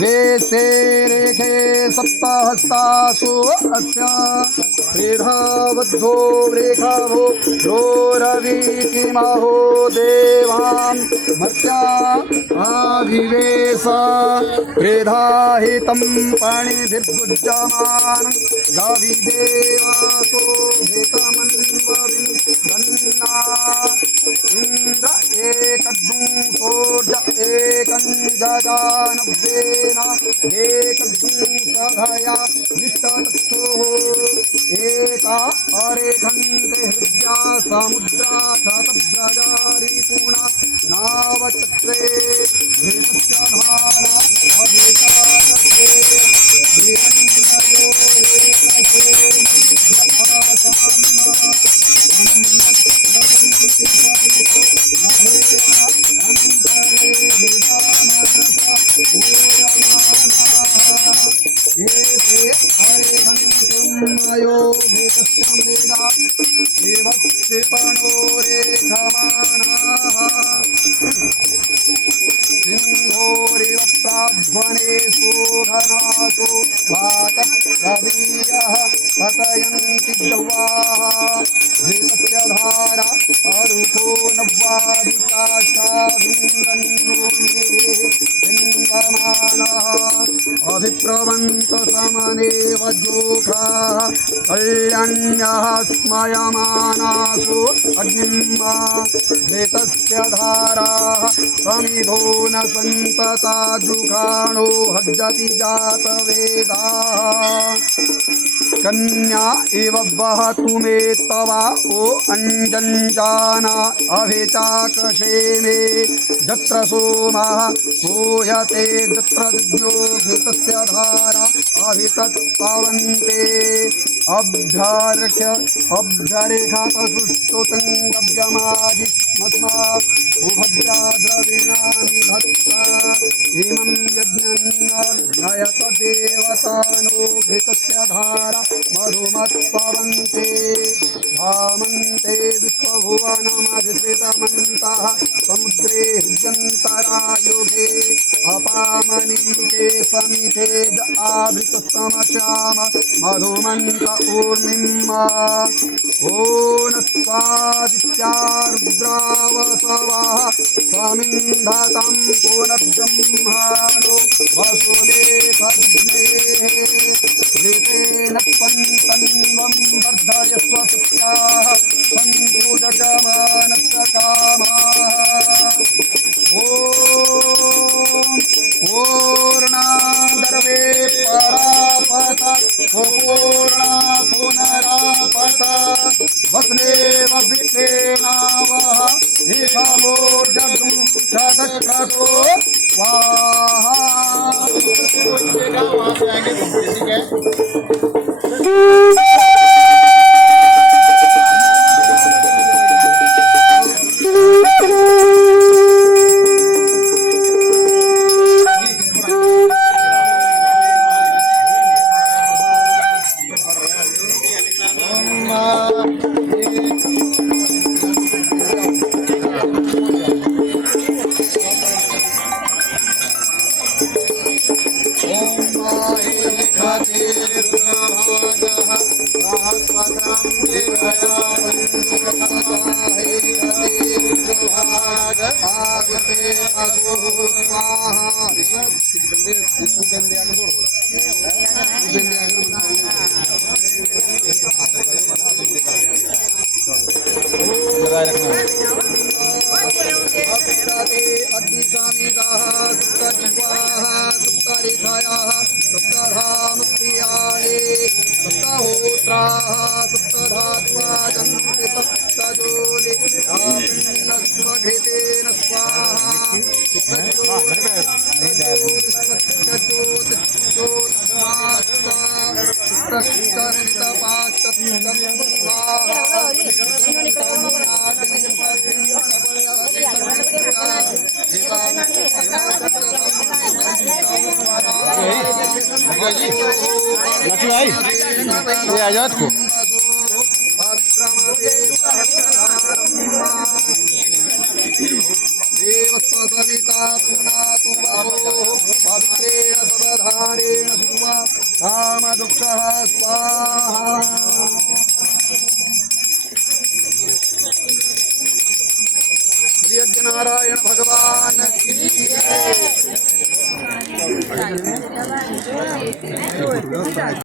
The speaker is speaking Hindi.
वेसे रेखे सप्तहस्तासु अस्य त्रिधावद्धो रेखाभो रोरवीतिमहो देवां मर्त्या आविवेश त्रिधाहितं पाणिभिर्भुज्यमानं गाविदेवासो भेतमन्वविन्दन्ना इंद्र एकदुंसोर्ज एकं जजानव्येन एकदुंसधया निष्ठतस्थोः एका अरेखन्ते हृद्या समुद्रा शतभ्रजारिपूर्णा नावचक्रे धीरस्य धारा अभिचारते धीरन्नयो एकसे सिंहोरिव प्राध्वनेषु घनासु वातप्रवीयः पतयन्ति द्रवाः घृतस्य धारा अरुको नव्वादिकाशाभिन्दन्नुर्निभिन्वमानः अभिप्रवन्त समनेव जोखाः कल्याण्यः स्मयमानासु अग्निम्मा घृतस्य धाराः समिधो न सन्तता जुखाणो हज्जति जातवेदाः कन्या इव वहतु मे तवा ओ अंजंजाना अभिचाकषे मे जत्र सोमः पूयते जत्र दिव्यो घृतस्य धारा अभितत्पवन्ते अभ्यरेखातसुष्टुतङ्गव्यमाजिस्मस्मा उभद्रा द्रविणानि भक्ता इमं यज्ञन्नयत देवतानो घृतस्य धारा मधुमत्पवन्ते धामन्ते विश्वभुवनमधिश्रितमन्तः समुद्रे हृद्यन्तरायुगे अपामनीके समिथेज आवृतसमश्याम मधुमन्त ऊर्मिम्मा ओ नस्वादित्यारुद्रावसवः स्वामिन्धतं पुनर्ब्रह्माणो वसुलेखज्ञेः ऋतेन पन्तन्वं वर्धयस्व सुप्ताः सन्तु जगमानस्य कामाः ॐ पूर्णादर्वे परापत पूर्णा पुनरापत वसुदेव विक्रेणावः ईशामोर्जगुं शतक्रतो स्वाहा वहाँ से आएंगे ठीक है। ये आजाद को देवस्वसविता पुनातु वसो पवित्रेण सदधारेण सुवा कामदुक्षः स्वाहा श्री यज्ञनारायण भगवान की जय।